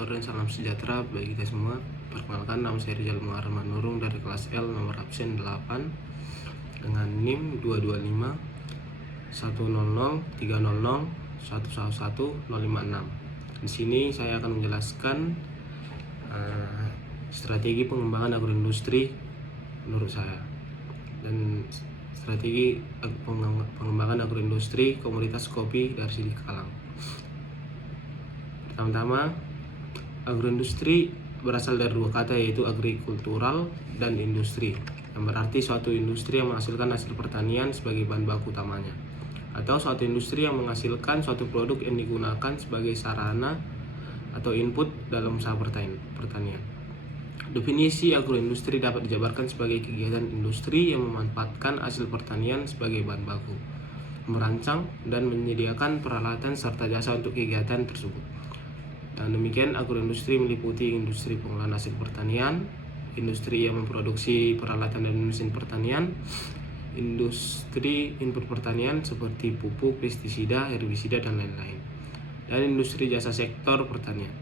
sore dan salam sejahtera bagi kita semua. Perkenalkan, nama saya Rizal Muharrem Manurung dari kelas L, nomor absen 8 dengan NIM 225 100 300 111 056. Di sini saya akan menjelaskan strategi pengembangan agroindustri menurut saya dan strategi pengembangan agroindustri komoditas kopi dari Sidikalang. Pertama-tama, agroindustri berasal dari dua kata, yaitu agrikultural dan industri, yang berarti suatu industri yang menghasilkan hasil pertanian sebagai bahan baku utamanya, atau suatu industri yang menghasilkan suatu produk yang digunakan sebagai sarana atau input dalam usaha pertanian. Definisi agroindustri dapat dijabarkan sebagai kegiatan industri yang memanfaatkan hasil pertanian sebagai bahan baku, merancang dan menyediakan peralatan serta jasa untuk kegiatan tersebut. Dan demikian, agroindustri meliputi industri pengolahan hasil pertanian, industri yang memproduksi peralatan dan mesin pertanian, industri input pertanian seperti pupuk, pestisida, herbisida, dan lain-lain, dan industri jasa sektor pertanian.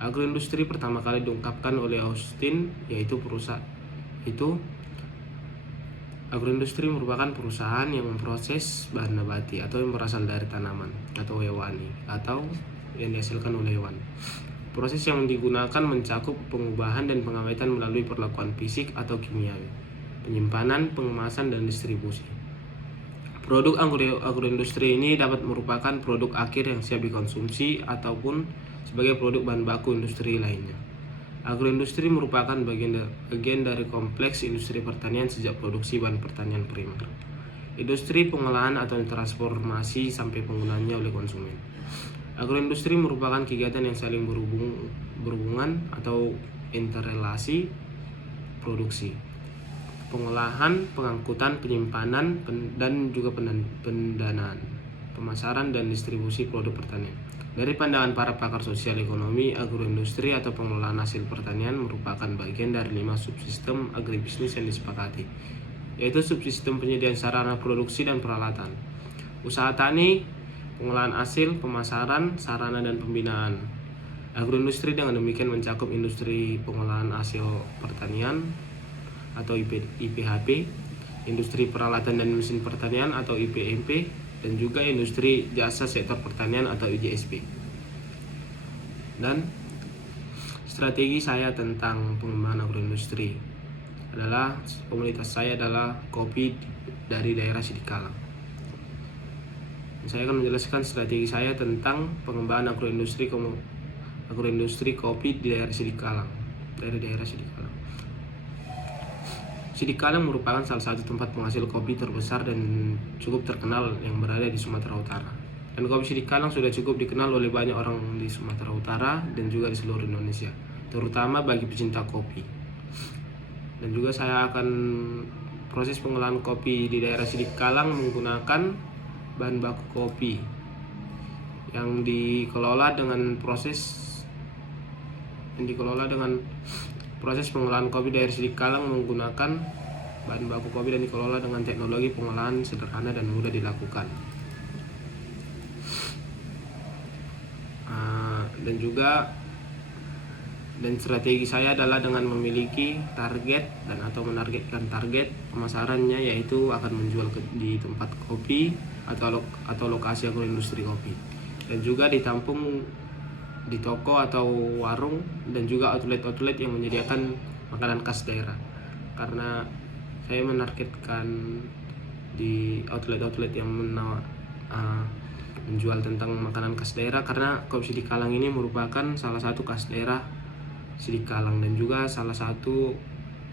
Agroindustri pertama kali diungkapkan oleh Austin, agroindustri merupakan perusahaan yang memproses bahan nabati atau yang berasal dari tanaman atau hewani atau yang dihasilkan oleh hewan. Proses yang digunakan mencakup pengubahan dan pengawetan melalui perlakuan fisik atau kimiawi, penyimpanan, pengemasan, dan distribusi. Produk agroindustri ini dapat merupakan produk akhir yang siap dikonsumsi ataupun sebagai produk bahan baku industri lainnya. Agroindustri merupakan bagian dari kompleks industri pertanian sejak produksi bahan pertanian primer, industri pengolahan atau transformasi sampai penggunaannya oleh konsumen. Agroindustri merupakan kegiatan yang saling berhubungan atau interrelasi produksi, pengolahan, pengangkutan, penyimpanan, dan juga pendanaan, pemasaran, dan distribusi produk pertanian. Dari pandangan para pakar sosial ekonomi, agroindustri atau pengelolaan hasil pertanian merupakan bagian dari 5 subsistem agribisnis yang disepakati, yaitu subsistem penyediaan sarana produksi dan peralatan, usaha tani, pengolahan hasil, pemasaran, sarana, dan pembinaan. Agroindustri dengan demikian mencakup industri pengolahan hasil pertanian atau IPHP, industri peralatan dan mesin pertanian atau IPMP, dan juga industri jasa sektor pertanian atau IJSP. Dan strategi saya tentang pengembangan agroindustri adalah, komunitas saya adalah kopi dari daerah Sidikalang. Saya akan menjelaskan strategi saya tentang pengembangan agroindustri kopi di daerah Sidikalang. Sidikalang merupakan salah satu tempat penghasil kopi terbesar dan cukup terkenal yang berada di Sumatera Utara. Dan kopi Sidikalang sudah cukup dikenal oleh banyak orang di Sumatera Utara dan juga di seluruh Indonesia, terutama bagi pecinta kopi. Dan juga saya akan proses pengolahan kopi di daerah Sidikalang menggunakan bahan baku kopi yang dikelola dengan proses pengolahan kopi dari Sidikalang menggunakan bahan baku kopi dan dikelola dengan teknologi pengolahan sederhana dan mudah dilakukan. Dan strategi saya adalah dengan memiliki target atau menargetkan target pemasarannya, yaitu akan menjual di tempat kopi atau lokasi agroindustri kopi, dan juga ditampung di toko atau warung dan juga outlet yang menyediakan makanan khas daerah. Karena saya menargetkan di outlet yang menjual tentang makanan khas daerah, karena kopi Sidikalang ini merupakan salah satu khas daerah Sidikalang dan juga salah satu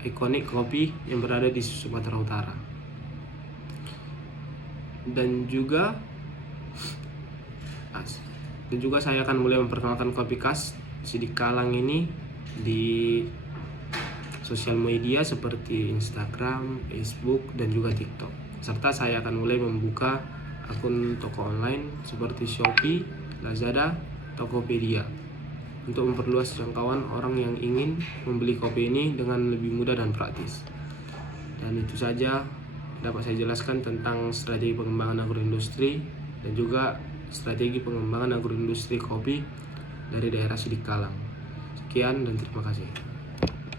ikonik kopi yang berada di Sumatera Utara. Dan juga saya akan mulai memperkenalkan kopi khas Sidikalang ini di sosial media seperti Instagram, Facebook, dan juga TikTok. Serta saya akan mulai membuka akun toko online seperti Shopee, Lazada, Tokopedia untuk memperluas jangkauan orang yang ingin membeli kopi ini dengan lebih mudah dan praktis. Dan itu saja dapat saya jelaskan tentang strategi pengembangan agroindustri dan juga strategi pengembangan agroindustri kopi dari daerah Sidikalang. Sekian dan terima kasih.